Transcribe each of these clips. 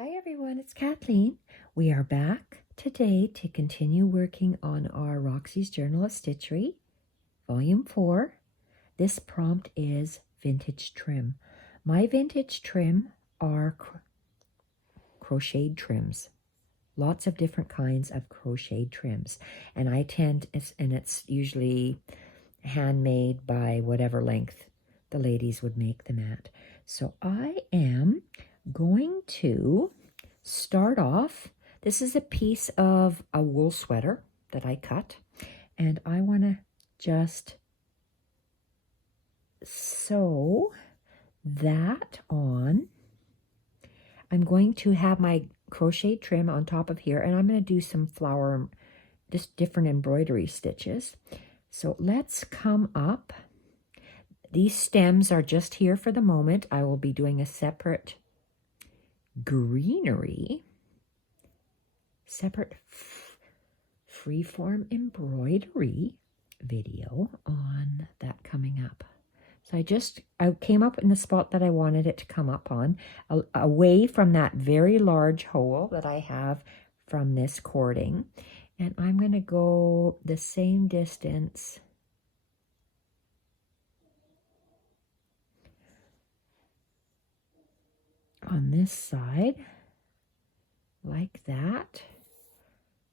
Hi everyone, it's Kathleen. We are back today to continue working on our Roxys Journal of Stitchery, Volume 4. This prompt is vintage trim. My vintage trim are crocheted trims. Lots of different kinds of crocheted trims. And it's usually handmade by whatever length the ladies would make them at. So I am going to start off. This is a piece of a wool sweater that I cut, and I want to just sew that on. I'm going to have my crochet trim on top of here, and I'm going to do some flower, just different embroidery stitches. So let's come up. These stems are just here for the moment. I will be doing a separate freeform embroidery video on that coming up. So I came up in the spot that I wanted it to come up on, away from that very large hole that I have from this cording. And I'm going to go the same distance on this side, like that,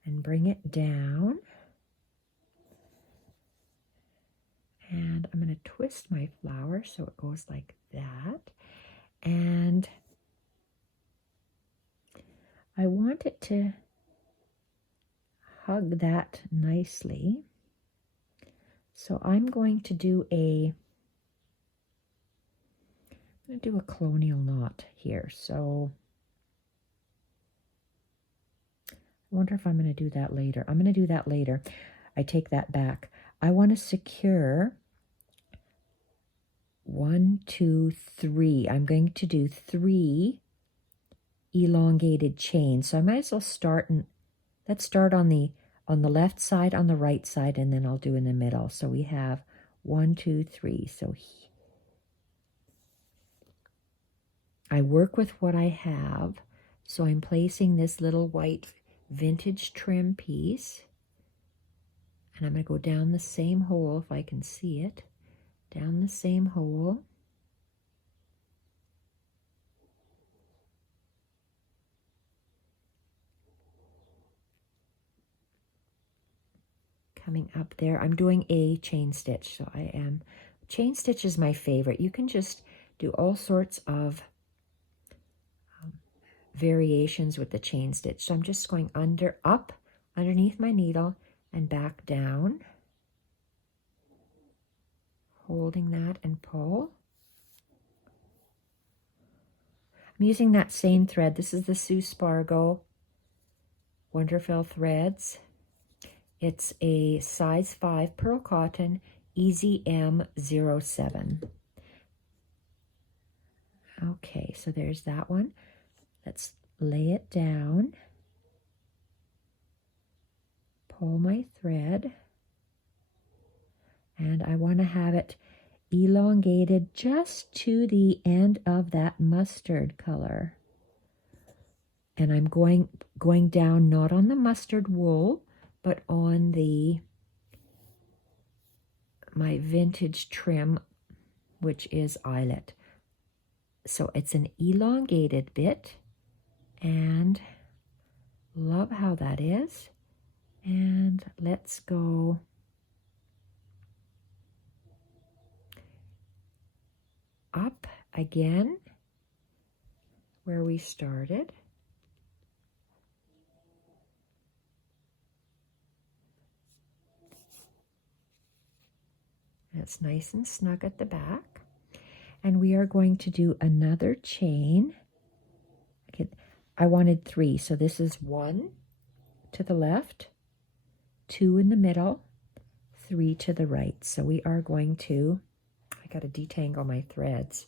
and bring it down. And I'm going to twist my flower so it goes like that. And I want it to hug that nicely. So I'm going to do a colonial knot here. So I wonder if I'm going to do that later. I'm going to do that later. I take that back. I want to secure 1, 2, 3. I'm going to do 3 elongated chains. So I might as well start let's start on the left side, on the right side, and then I'll do in the middle. So we have 1, 2, 3. So I work with what I have. So I'm placing this little white vintage trim piece, and I'm going to go down the same hole if I can see it. Down the same hole. Coming up there. I'm doing a chain stitch. So chain stitch is my favorite. You can just do all sorts of variations with the chain stitch. So I'm just going up underneath my needle and back down, holding that and pull. I'm using that same thread. This is the Sue Spargo Wonderful Threads. It's a size 5 pearl cotton, Easy M07. Okay, so there's that one. Let's lay it down, pull my thread, and I want to have it elongated just to the end of that mustard color. And I'm going down not on the mustard wool, but on my vintage trim, which is eyelet. So it's an elongated bit, and love how that is. And let's go up again where we started. That's nice and snug at the back. And we are going to do another chain. Okay, I wanted 3, so this is 1 to the left, 2 in the middle, 3 to the right. So we are going to, I got to detangle my threads.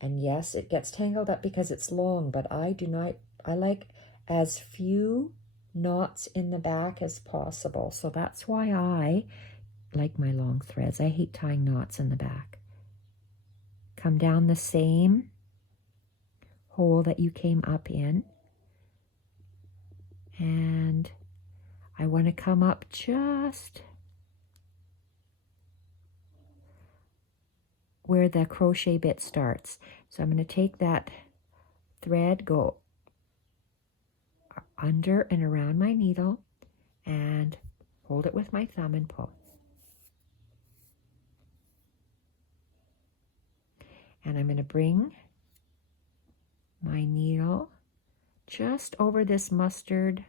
And yes, it gets tangled up because it's long, but I like as few knots in the back as possible. So that's why I like my long threads. I hate tying knots in the back. Come down the same hole that you came up in. And I want to come up just where the crochet bit starts. So I'm going to take that thread, go under and around my needle, and hold it with my thumb and pull. And I'm going to bring my needle just over this mustard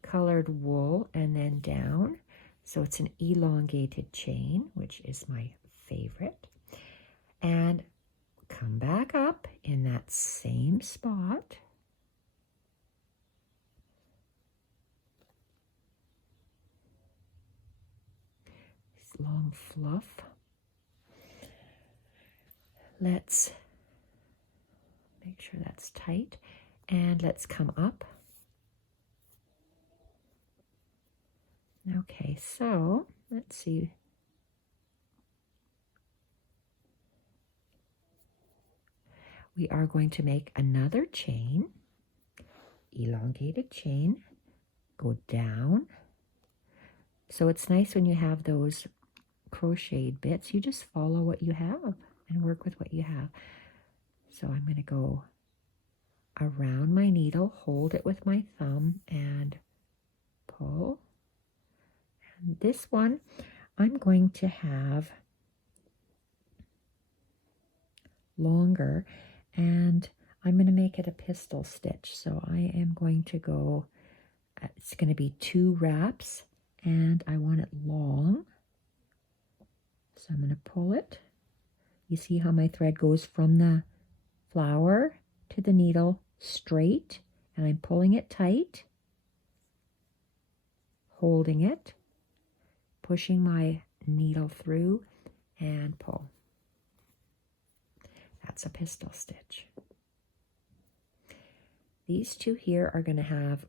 colored wool and then down. So it's an elongated chain, which is my favorite. And come back up in that same spot. This long fluff. Let's make sure that's tight, and let's come up. Okay, so let's see. We are going to make another chain, elongated chain, go down. So it's nice when you have those crocheted bits, you just follow what you have and work with what you have. So I'm going to go around my needle, hold it with my thumb, and pull. And this one, I'm going to have longer, and I'm going to make it a pistol stitch. So I am going to go, it's going to be 2 wraps, and I want it long. So I'm going to pull it. You see how my thread goes from the flower to the needle straight, and I'm pulling it tight, holding it, pushing my needle through, and pull. That's a pistol stitch. These two here are going to have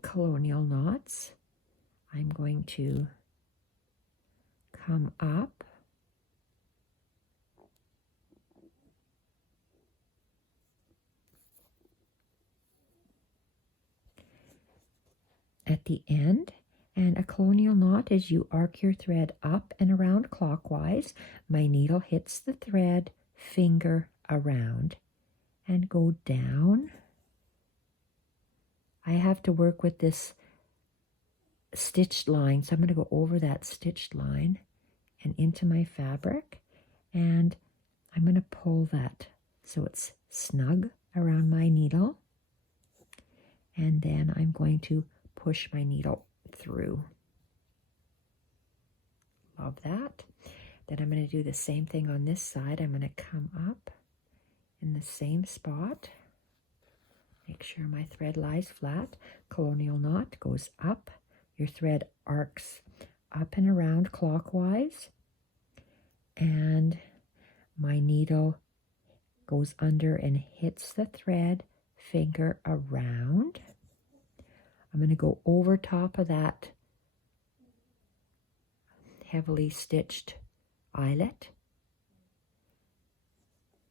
colonial knots. I'm going to come up at the end, and a colonial knot is you arc your thread up and around clockwise. My needle hits the thread, finger around, and go down. I have to work with this stitched line, so I'm going to go over that stitched line and into my fabric, and I'm going to pull that so it's snug around my needle, and then I'm going to push my needle through. Love that. Then I'm going to do the same thing on this side. I'm going to come up in the same spot. Make sure my thread lies flat. Colonial knot goes up. Your thread arcs up and around clockwise. And my needle goes under and hits the thread, finger around. I'm going to go over top of that heavily stitched eyelet.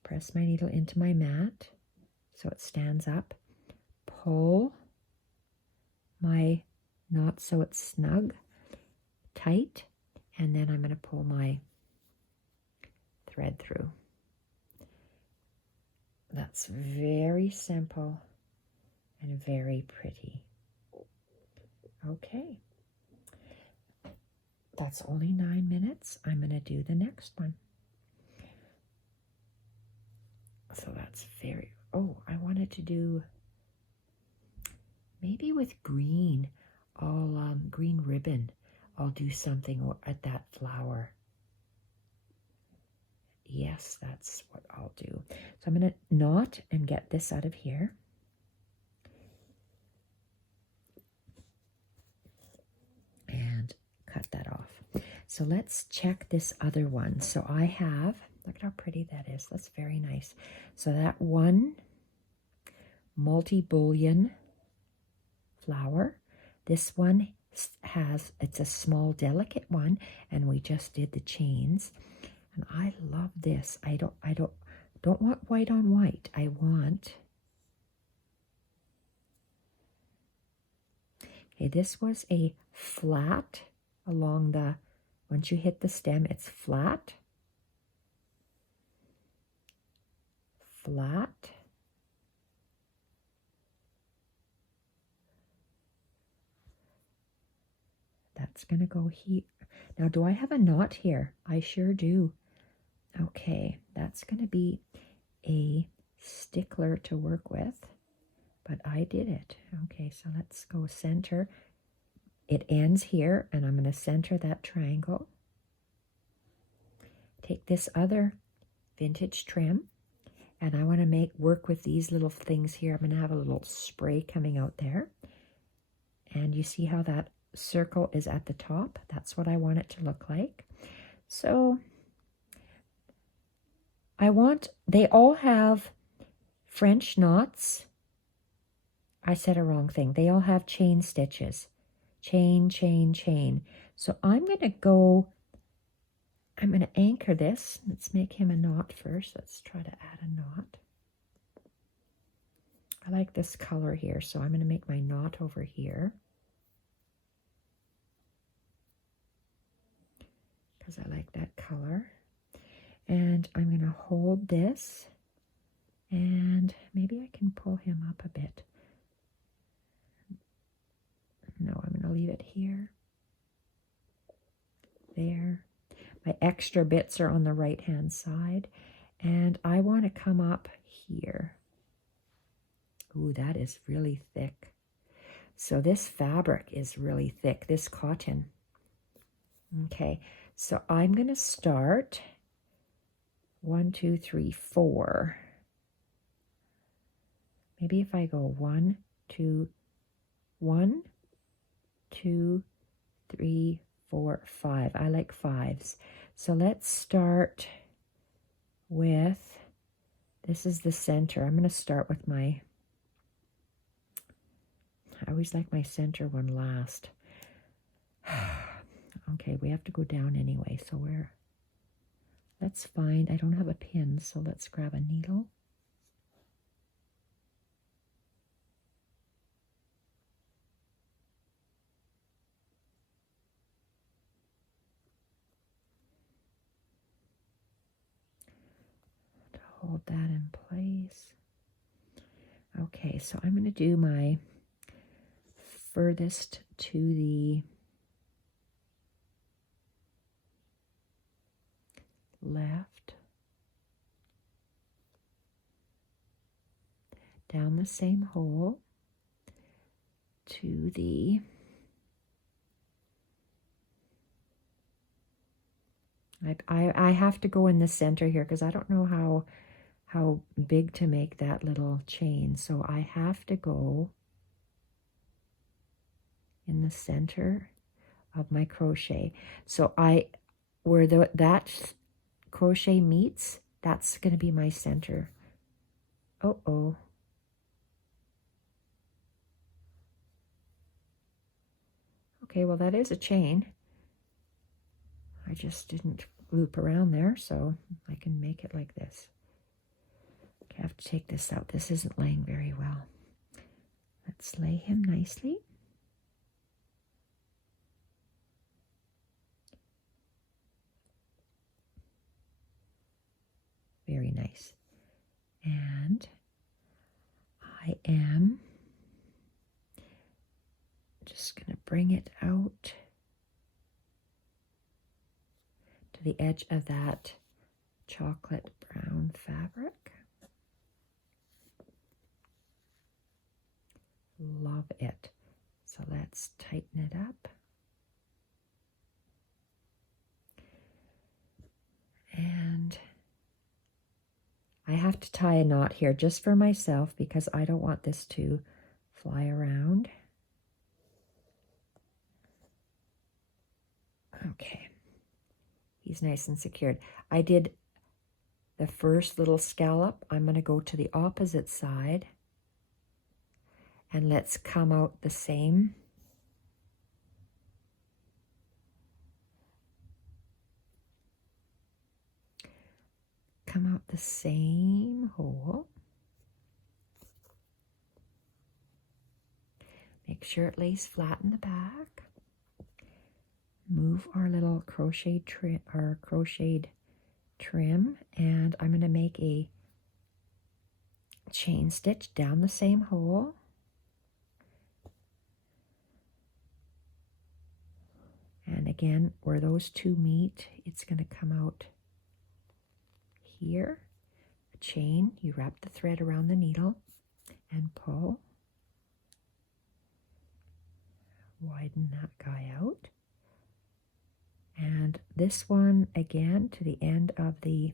Press my needle into my mat so it stands up. Pull my knot so it's snug, tight, and then I'm going to pull my thread through. That's very simple and very pretty. Okay, that's only 9 minutes. I'm going to do the next one. So that's very, oh, I wanted to do maybe with green, all green ribbon. I'll do something at that flower. Yes, that's what I'll do. So I'm going to knot and get this out of here. And cut that off. So let's check this other one. So I have, look at how pretty that is. That's very nice. So that one multi-bullion flower, this one has, it's a small delicate one, and we just did the chains. And I love this. I don't don't want white on white. I want, okay, this was a flat along the, once you hit the stem, it's flat, flat, that's going to go here. Now, do I have a knot here? I sure do. Okay, that's going to be a stickler to work with, but I did it. Okay, so let's go center. It ends here, and I'm going to center that triangle. Take this other vintage trim, and I want to work with these little things here. I'm going to have a little spray coming out there. And you see how that circle is at the top? That's what I want it to look like. So they all have French knots. I said a wrong thing. They all have chain stitches. Chain, chain, chain. So I'm going to anchor this. Let's make him a knot first. Let's try to add a knot. I like this color here, so I'm going to make my knot over here. Because I like that color. And I'm going to hold this, and maybe I can pull him up a bit. No, I'm going to leave it here. There. My extra bits are on the right-hand side, and I want to come up here. Ooh, that is really thick. So this fabric is really thick, this cotton. Okay, so I'm going to start 1, 2, 3, 4. Maybe if I go 1, 2, 3, 4, 5. I like 5s. So let's start with, this is the center. I'm going to start with I always like my center one last. Okay, we have to go down anyway. So let's find, I don't have a pin, so let's grab a needle. To hold that in place. Okay, so I'm going to do my furthest to the left, down the same hole to the I have to go in the center here because I don't know how big to make that little chain, so I have to go in the center of my crochet. So where that crochet meets, that's going to be my center. Oh. Okay, well that is a chain. I just didn't loop around there, so I can make it like this. Okay, I have to take this out. This isn't laying very well. Let's lay him nicely. Very nice. And I am just going to bring it out to the edge of that chocolate brown fabric. Love it. So let's tighten it up. And I have to tie a knot here just for myself because I don't want this to fly around. Okay, he's nice and secured. I did the first little scallop. I'm going to go to the opposite side and let's come out the same. come out the same hole. Make sure it lays flat in the back. Move our little crocheted trim, and I'm going to make a chain stitch down the same hole. And again, where those two meet, it's going to come out here. A chain, you wrap the thread around the needle and pull. Widen that guy out. And this one, again, to the end of the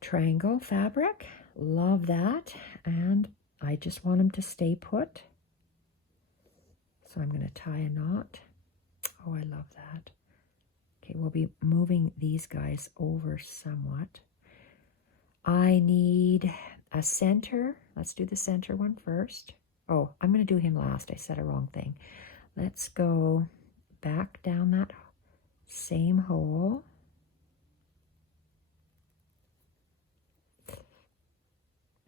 triangle fabric. Love that. And I just want them to stay put. So I'm going to tie a knot. Oh, I love that. Okay, we'll be moving these guys over somewhat. I need a center. Let's do the center one first. Oh, I'm going to do him last. I said a wrong thing. Let's go back down that same hole.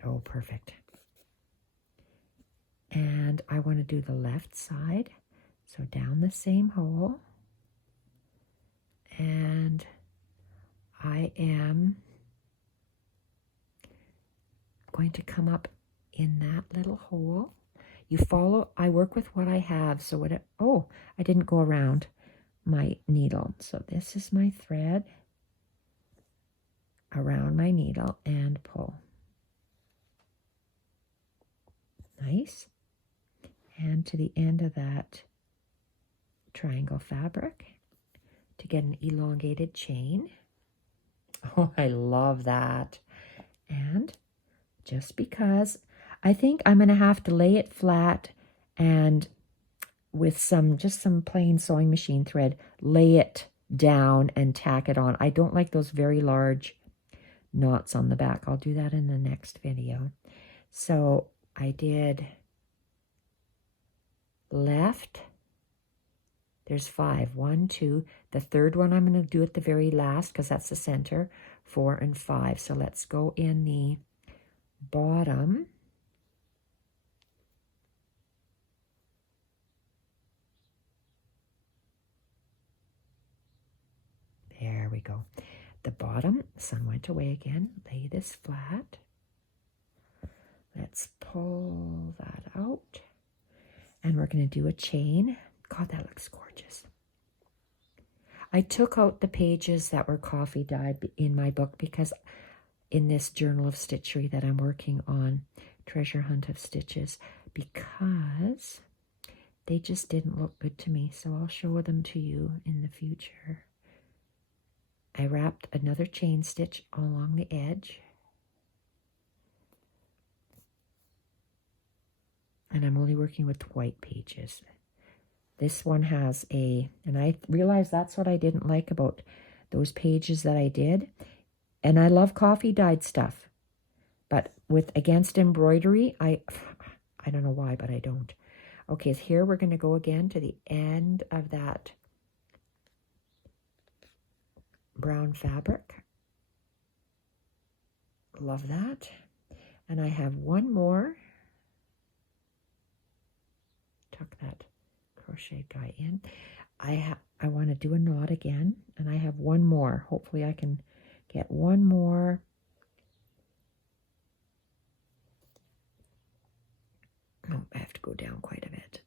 Oh, perfect. And I want to do the left side. So down the same hole. And I am going to come up in that little hole. You follow, I work with what I have. So oh, I didn't go around my needle. So this is my thread around my needle and pull. Nice. And to the end of that triangle fabric to get an elongated chain. Oh, I love that. And just because I think I'm going to have to lay it flat and with just some plain sewing machine thread, lay it down and tack it on. I don't like those very large knots on the back. I'll do that in the next video. So I did left. There's 5. 1, 2. The third one I'm going to do at the very last because that's the center. 4 and 5. So let's go in the bottom. There we go. The bottom, sun went away again. Lay this flat. Let's pull that out. And we're going to do a chain. God, that looks gorgeous. I took out the pages that were coffee dyed in my book because in this journal of stitchery that I'm working on, Treasure Hunt of Stitches, because they just didn't look good to me. So I'll show them to you in the future. I wrapped another chain stitch along the edge. And I'm only working with white pages. This one has and I realized that's what I didn't like about those pages that I did. And I love coffee dyed stuff. But against embroidery, I don't know why, but I don't. Okay, so here we're going to go again to the end of that brown fabric. Love that. And I have one more. Tuck that crochet guy in. I want to do a knot again, and I have one more. Hopefully I can get one more. Oh, I have to go down quite a bit.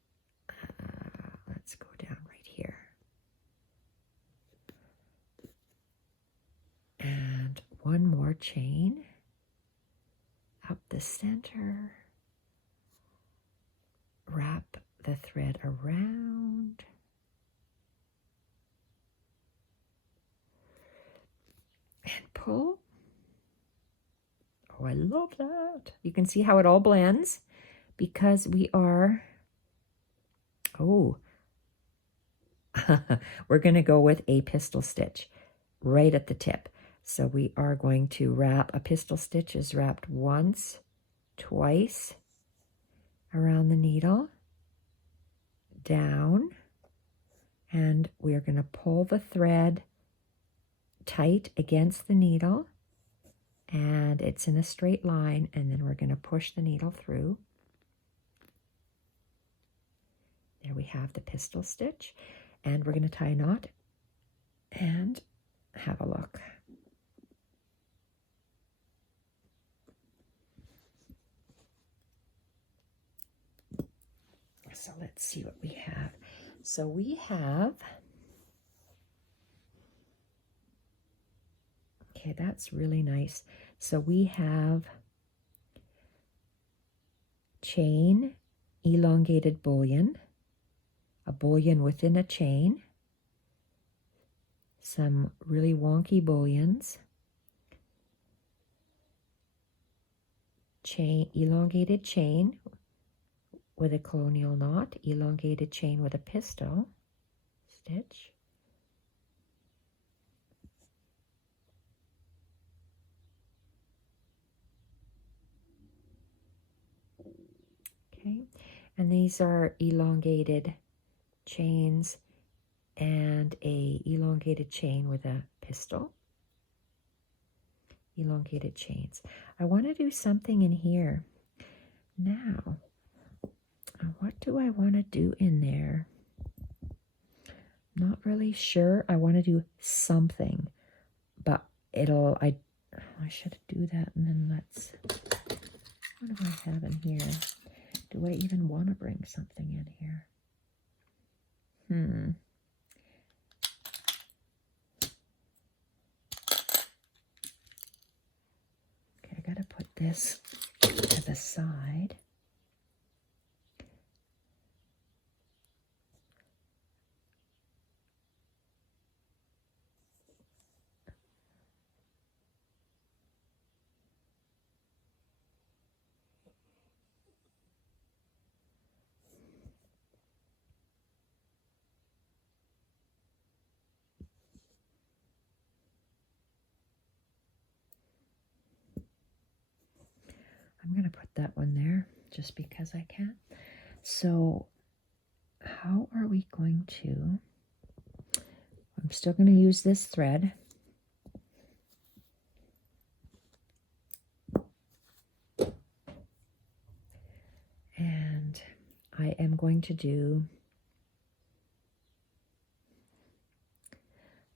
Let's go down right here. And one more chain up the center. Wrap the thread around. And pull. Oh, I love that. You can see how it all blends because we are, we're going to go with a pistol stitch right at the tip. So we are going to wrap, a pistol stitch is wrapped once, twice around the needle, down, and we are going to pull the thread tight against the needle, and it's in a straight line, and then we're going to push the needle through. There we have the pistol stitch, and we're going to tie a knot and have a look. So let's see what we have. So we have, okay, that's really nice. So we have chain, elongated bullion, a bullion within a chain, some really wonky bullions, chain, elongated chain with a colonial knot, elongated chain with a pistol stitch, okay, and these are elongated chains and a elongated chain with a pistol. Elongated chains. I want to do something in here. Now, what do I want to do in there? Not really sure. I want to do something, but I should do that, and then let's, what do I have in here? Do I even want to bring something in here? Okay, I gotta put this to the side. I'm going to put that one there just because I can. So how are we going to, I'm still going to use this thread. And I am going to do, I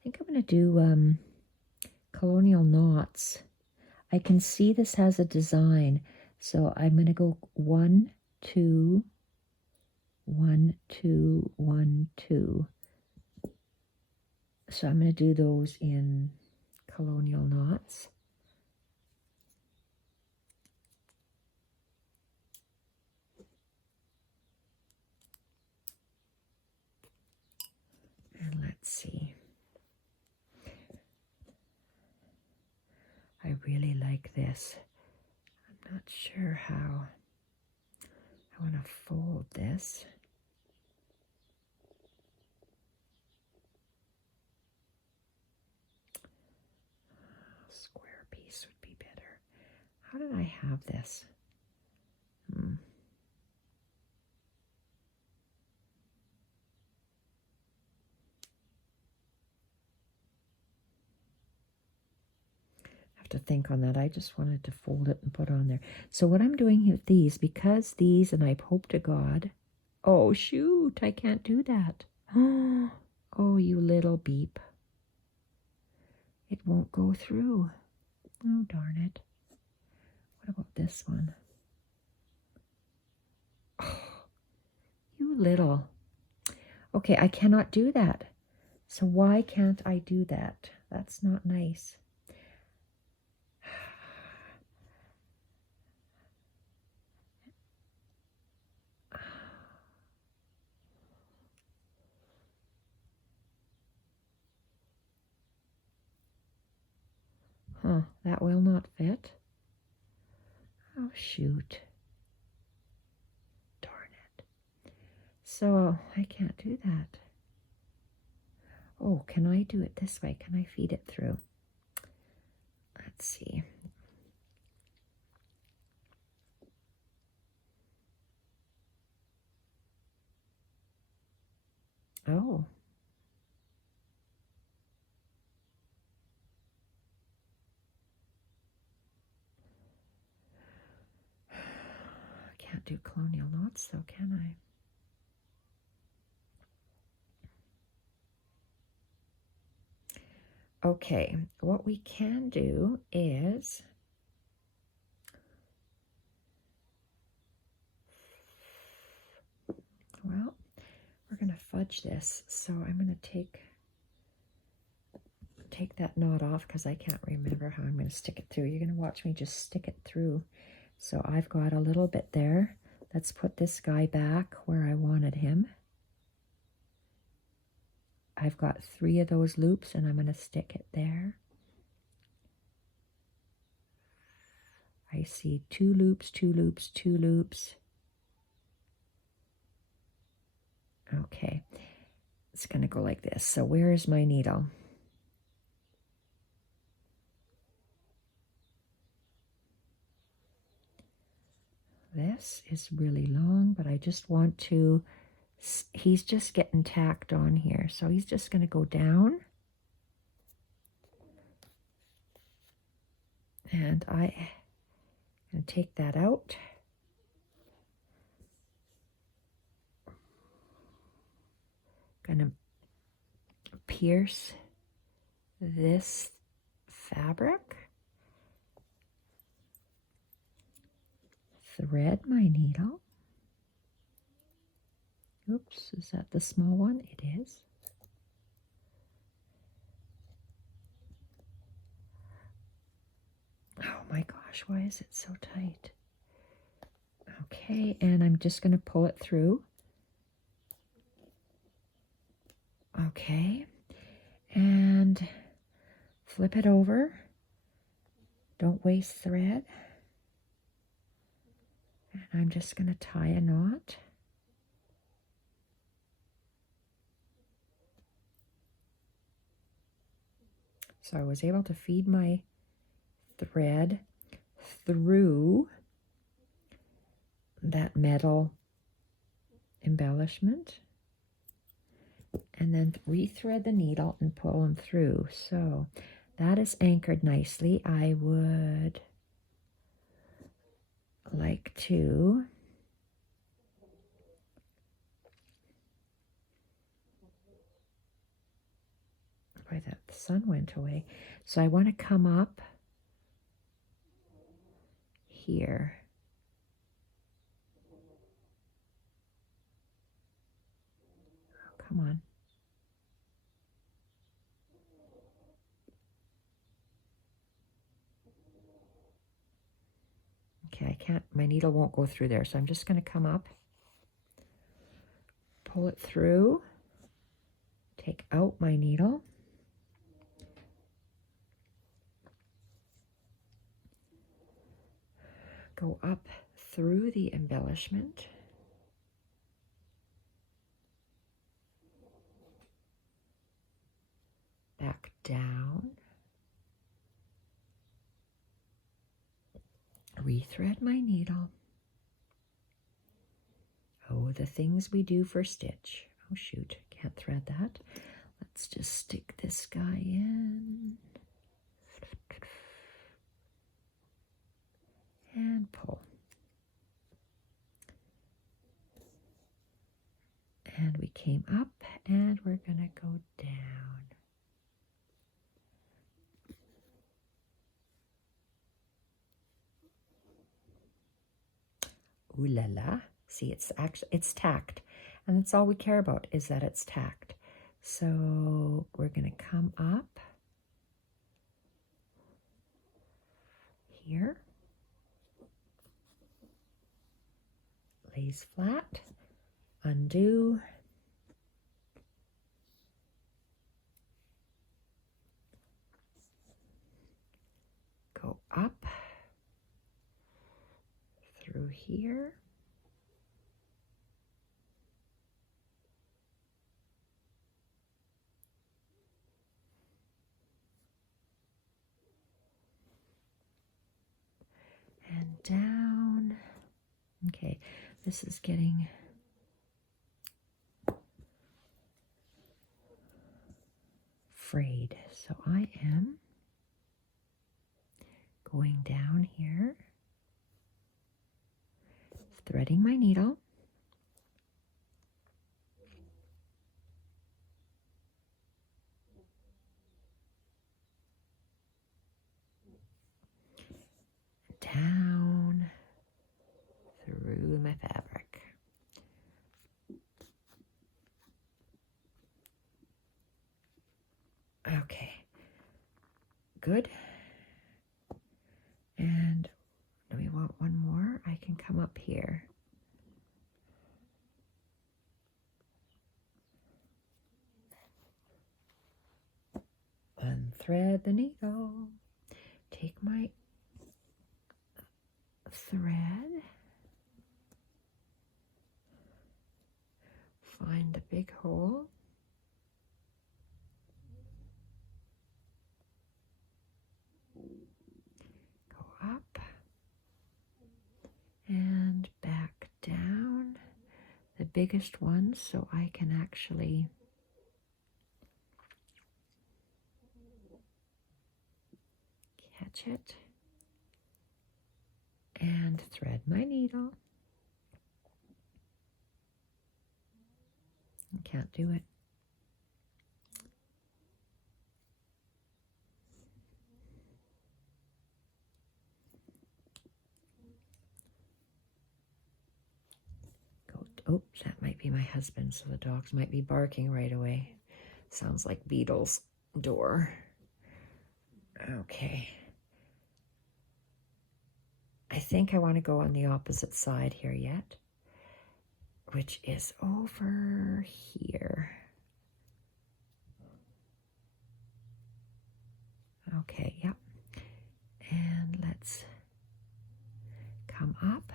think I'm going to do colonial knots. I can see this has a design, so I'm going to go 1, 2, 1, 2, 1, 2. So I'm going to do those in colonial knots. And let's see. I really like this. I'm not sure how I want to fold this. Square piece would be better. How did I have this? To think on that. I just wanted to fold it and put on there. So what I'm doing with these, because these, and I hope to God, oh shoot, I can't do that. Oh, you little beep. It won't go through. Oh, darn it. What about this one? Oh, you little. Okay, I cannot do that. So why can't I do that? That's not nice. Huh, that will not fit. Oh, shoot. Darn it. So I can't do that. Oh, can I do it this way? Can I feed it through? Let's see. Oh. can't do colonial knots though, can I? Okay, what we can do is, well, we're going to fudge this. So I'm going to take that knot off because I can't remember how I'm going to stick it through. You're going to watch me just stick it through. So I've got a little bit there. Let's put this guy back where I wanted him. I've got 3 of those loops and I'm going to stick it there. I see 2 loops, 2 loops, 2 loops. Okay, it's going to go like this. So where is my needle? This is really long, but I just want to, he's just getting tacked on here. So he's just going to go down. And I'm going to take that out. Going to pierce this fabric. Thread my needle. Oops, is that the small one? It is. Oh my gosh, why is it so tight? Okay, and I'm just going to pull it through. Okay, and flip it over. Don't waste thread. And I'm just going to tie a knot. So I was able to feed my thread through that metal embellishment and then rethread the needle and pull them through. So that is anchored nicely. I would like to boy, that the sun went away. So I want to come up here. Oh, come on. Okay, I can't, my needle won't go through there, so I'm just going to come up, pull it through, take out my needle, go up through the embellishment, back down, rethread my needle. Oh, the things we do for stitch. Oh shoot, can't thread that. Let's just stick this guy in. And pull. And we came up and we're gonna go down. Ooh la la. See, it's tacked. And that's all we care about, is that it's tacked. So we're gonna come up here. Lays flat, undo, go up through here, and down. Okay, this is getting frayed, so I am going down here threading my needle. Down through my fabric. Okay, good. And do we want one more? I can come up here. Unthread the needle. Take my thread. Find the big hole. Go up and back down, the biggest one, so I can actually catch it and thread my needle. I can't do it. Oops, that might be my husband, so the dogs might be barking right away. Sounds like Beetle's door. Okay. I think I want to go on the opposite side here yet, which is over here. Okay, yep. And let's come up.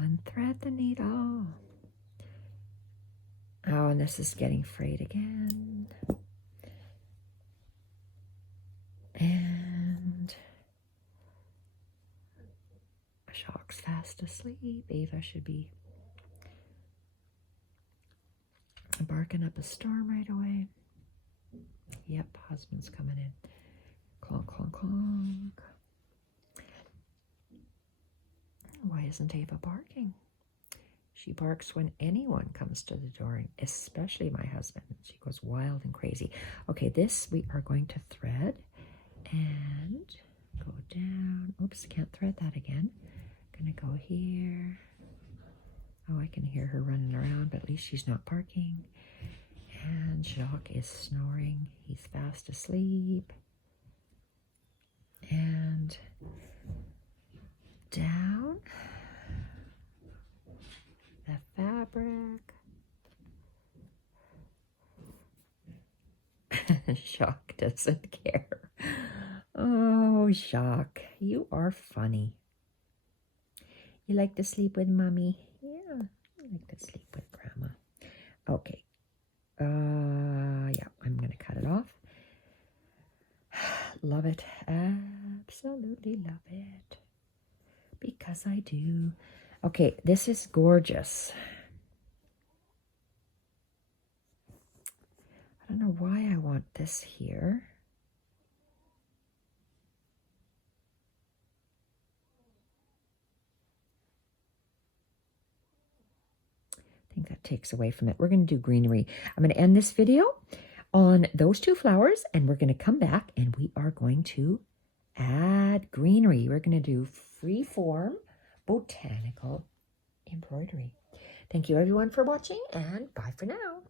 Unthread the needle. Oh, and this is getting frayed again. And Shock's fast asleep. Ava should be barking up a storm right away. Yep, husband's coming in. Clonk, clonk, clonk. Why isn't Ava barking? She barks when anyone comes to the door, especially my husband. She goes wild and crazy. Okay, this we are going to thread and go down. Oops, can't thread that again. Gonna go here. Oh, I can hear her running around, but at least she's not barking. And Jacques is snoring. He's fast asleep. And down the fabric. Jacques doesn't care. Oh, Jacques, you are funny. You like to sleep with Mommy? Yeah, I like to sleep with Grandma. Okay. Yeah, I'm going to cut it off. Love it. Absolutely love it. Because I do. Okay, this is gorgeous. I don't know why I want this here. I think that takes away from it. We're going to do greenery. I'm going to end this video on those two flowers, and we're going to come back and we are going to add greenery. We're going to do free-form botanical embroidery. Thank you everyone for watching, and bye for now.